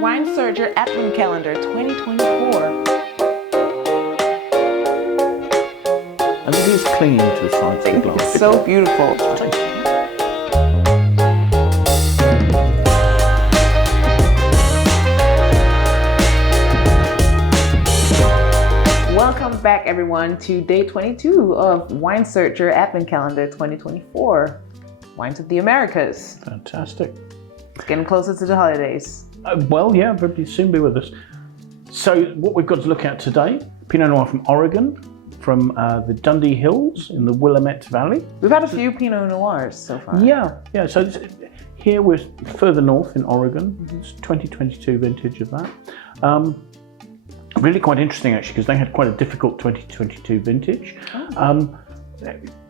Wine Searcher Advent Calendar 2024. And it is clinging to the sides of the glass. It's so beautiful. Welcome back, everyone, to day 22 of Wine Searcher Advent Calendar 2024. Wines of the Americas. Fantastic. It's getting closer to the holidays. Well, yeah, but you'll soon be with us. So what we've got to look at today, Pinot Noir from Oregon, from the Dundee Hills in the Willamette Valley. We've had a few Pinot Noirs so far. Yeah. So here we're further north in Oregon. It's 2022 vintage of that. Really quite interesting, actually, because they had quite a difficult 2022 vintage. Oh.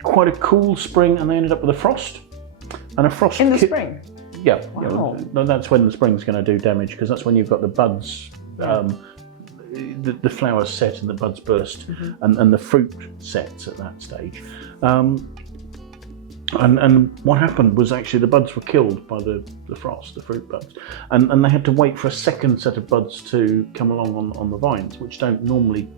Quite a cool spring, and they ended up with a frost. And a frost in the spring? Yeah. Wow. Yeah, that's when the spring's going to do damage, because that's when you've got the buds, the flowers set and the buds burst, and the fruit sets at that stage. And what happened was actually the buds were killed by the frost, the fruit buds, and they had to wait for a second set of buds to come along on the vines, which don't normally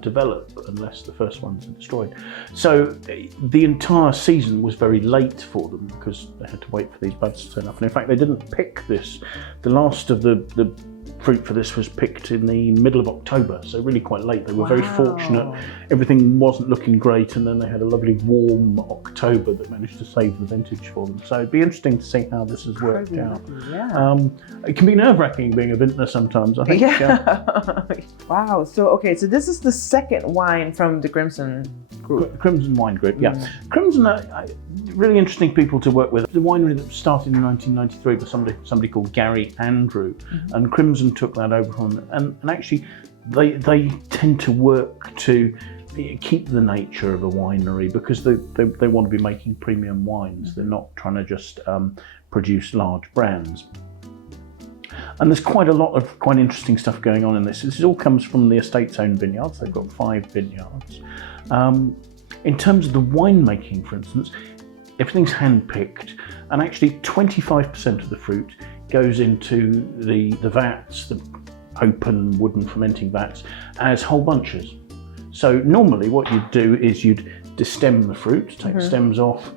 develop unless the first ones are destroyed. So the entire season was very late for them because they had to wait for these buds to turn up. And in fact, they didn't pick this. The last of the fruit for this was picked in the middle of October, so really quite late. They were very fortunate. Everything wasn't looking great, and then they had a lovely warm October that managed to save the vintage for them. So it'd be interesting to see how this has worked out. Yeah. It can be nerve-wracking being a vintner sometimes, I think. Yeah. Wow. So this is the second wine from the Crimson Group. Crimson Wine Group, yeah. Crimson are really interesting people to work with. The winery that started in 1993 was somebody called Gary Andrus, and Crimson took that over from them. And actually, they tend to work to keep the nature of a winery because they want to be making premium wines. They're not trying to just produce large brands. And there's quite a lot of quite interesting stuff going on in this. This all comes from the estate's own vineyards. They've got 5 vineyards. In terms of the winemaking, for instance, everything's hand-picked, and actually 25% of the fruit goes into the vats, the open wooden fermenting vats, as whole bunches. So normally what you'd do is you'd destem the fruit, take the stems off,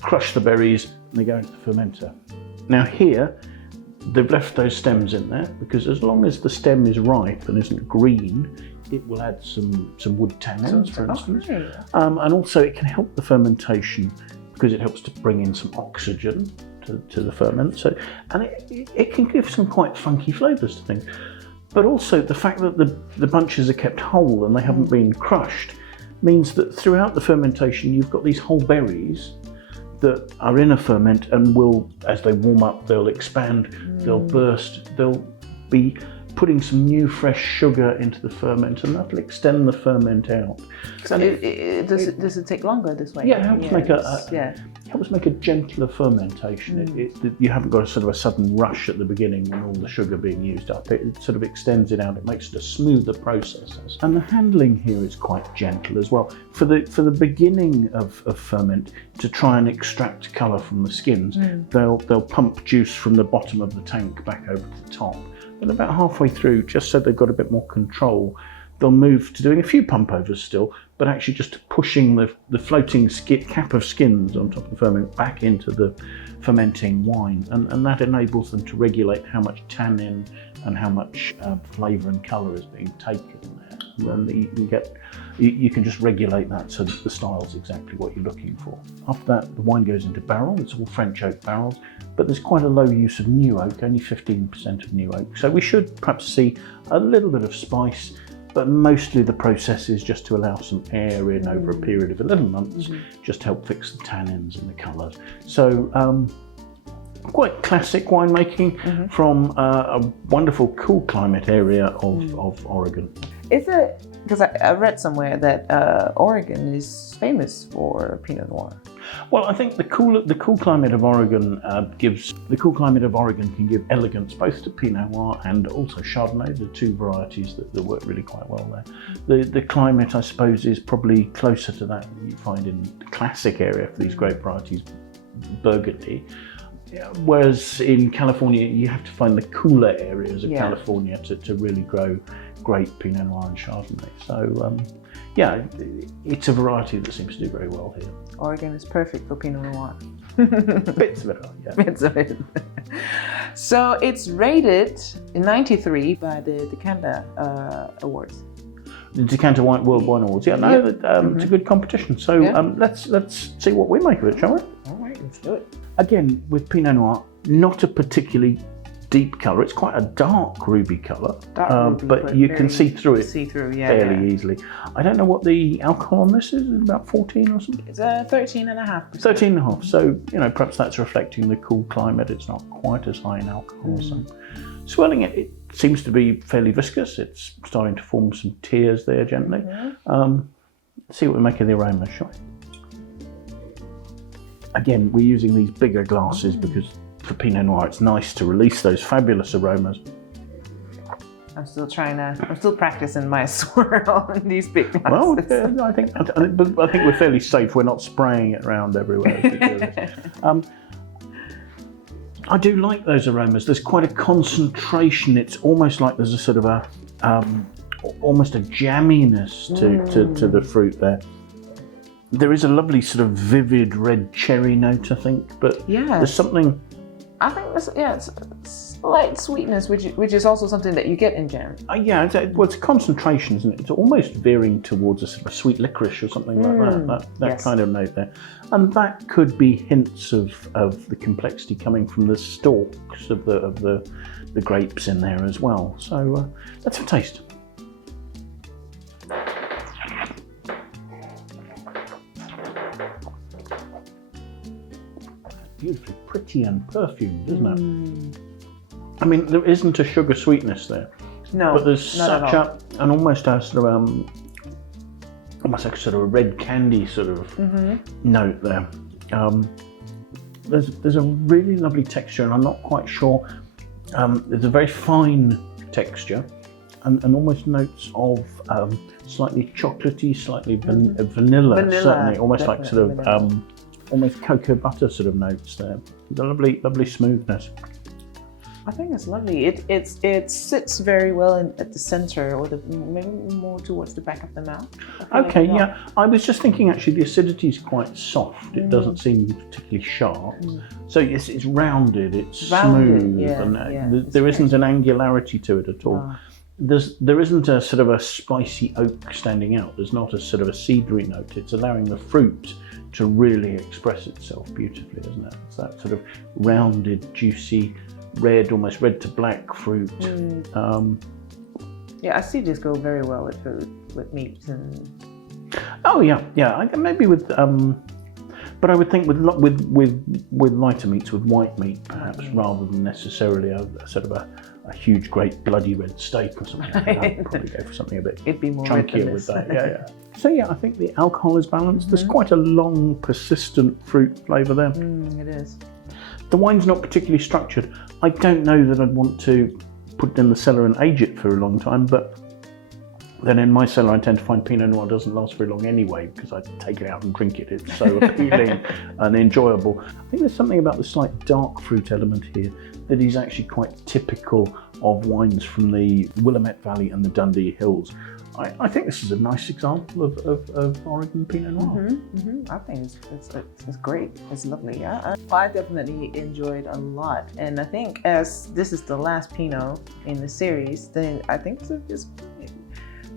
crush the berries, and they go into the fermenter. Now here, they've left those stems in there because as long as the stem is ripe and isn't green, it will add some wood tannins, for instance. And also it can help the fermentation because it helps to bring in some oxygen to the ferment. So, and it can give some quite funky flavours to things. But also the fact that the bunches are kept whole and they haven't been crushed means that throughout the fermentation you've got these whole berries that are in a ferment and will, as they warm up, they'll expand, they'll burst, they'll be putting some new fresh sugar into the ferment, and that'll extend the ferment out. So does it take longer this way? Yeah, it helps make a gentler fermentation. You haven't got a sort of a sudden rush at the beginning when all the sugar being used up. It sort of extends it out. It makes it a smoother process. And the handling here is quite gentle as well. For the beginning of ferment, to try and extract colour from the skins, they'll pump juice from the bottom of the tank back over to the top. And about halfway through, just so they've got a bit more control, they'll move to doing a few pump overs still, but actually just pushing the floating cap of skins on top of the ferment back into the fermenting wine. And that enables them to regulate how much tannin and how much flavour and colour is being taken there. And you can just regulate that so that the style's exactly what you're looking for. After that, the wine goes into barrel. It's all French oak barrels, but there's quite a low use of new oak, only 15% of new oak. So we should perhaps see a little bit of spice, but mostly the process is just to allow some air in over a period of 11 months, just to help fix the tannins and the colours. So quite classic winemaking from a wonderful cool climate area of Oregon. Is it, because I read somewhere that Oregon is famous for Pinot Noir? Well, I think the cool climate of Oregon can give elegance both to Pinot Noir and also Chardonnay, the 2 varieties that work really quite well there. The climate, I suppose, is probably closer to that you find in the classic area for these grape varieties, Burgundy. Whereas in California, you have to find the cooler areas of Yeah. California to really grow great Pinot Noir and Chardonnay. So, yeah, it's a variety that seems to do very well here. Oregon is perfect for Pinot Noir. Bits of it, yeah. Bits of it. So it's rated in '93 by the Decanter Awards. The Decanter World Wine Awards. Yeah, no, it's a good competition. So let's see what we make of it, shall we? All right, let's do it. Again, with Pinot Noir, not a particularly deep colour. It's quite a dark ruby colour, but you can see through it fairly easily. I don't know what the alcohol on this is. About 14 or something. It's 13.5%. 13.5. So perhaps that's reflecting the cool climate. It's not quite as high in alcohol. So swirling it, it seems to be fairly viscous. It's starting to form some tears there gently. See what we make of the aromas, shall we? Again, we're using these bigger glasses because for Pinot Noir, it's nice to release those fabulous aromas. I'm still practicing my swirl in these big glasses. Well, I think we're fairly safe. We're not spraying it around everywhere. As we do this. I do like those aromas. There's quite a concentration. It's almost like there's a sort of almost a jamminess to the fruit there. There is a lovely sort of vivid red cherry note, I think, but there's something. I think it's slight sweetness, which is also something that you get in jam. It's a concentration, isn't it? It's almost veering towards a sort of sweet licorice or something like that kind of note there. And that could be hints of the complexity coming from the stalks of the grapes in there as well. So let's have a taste. Beautifully pretty and perfumed, isn't it? I mean, there isn't a sugar sweetness there. No, but there's such an almost a sort of almost like a sort of a red candy sort of note there. There's a really lovely texture, and I'm not quite sure. There's a very fine texture, and almost notes of slightly chocolatey, slightly vanilla, certainly, almost like sort of. Almost cocoa butter sort of notes there. There's a lovely smoothness. I think it's lovely. It sits very well at the center, or maybe more towards the back of the mouth. Okay, yeah. I was just thinking actually the acidity is quite soft. It doesn't seem particularly sharp. So it's rounded, it's smooth, and there isn't an angularity to it at all. There isn't a sort of a spicy oak standing out. There's not a sort of a cedary note. It's allowing the fruit to really express itself beautifully, isn't it? It's that sort of rounded, juicy, red, almost red to black fruit. I see this go very well with food, with meats and. Oh yeah. Maybe with, but I would think with lighter meats, with white meat perhaps, rather than necessarily a sort of a huge, great, bloody red steak or something like that. I'd probably go for something a bit chunkier with that. So I think the alcohol is balanced. There's quite a long, persistent fruit flavour there. It is. The wine's not particularly structured. I don't know that I'd want to put it in the cellar and age it for a long time, but then in my cellar I tend to find Pinot Noir doesn't last very long anyway, because I take it out and drink it. It's so appealing and enjoyable. I think there's something about the slight dark fruit element here that is actually quite typical of wines from the Willamette Valley and the Dundee Hills. I think this is a nice example of Oregon Pinot Noir. I think it's great. It's lovely. I definitely enjoyed a lot, and I think as this is the last Pinot in the series, then I think it's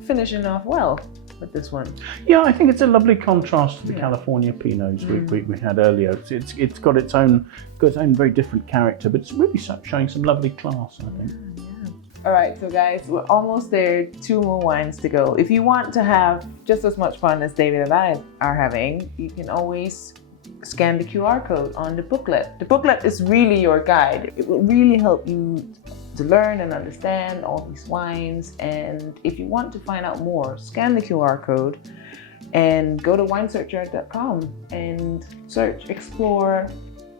finishing off well with this one. Yeah, I think it's a lovely contrast to the California Pinots we had earlier. It's got its own very different character, but it's really showing some lovely class, I think. All right, so guys, we're almost there. 2 more wines to go. If you want to have just as much fun as David and I are having, you can always scan the QR code on the booklet. The booklet is really your guide. It will really help you to learn and understand all these wines. And if you want to find out more, scan the QR code and go to winesearcher.com and search, explore,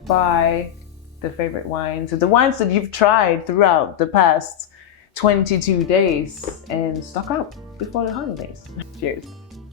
buy the favorite wines, or the wines that you've tried throughout the past 22 days, and stock up before the holidays. Cheers.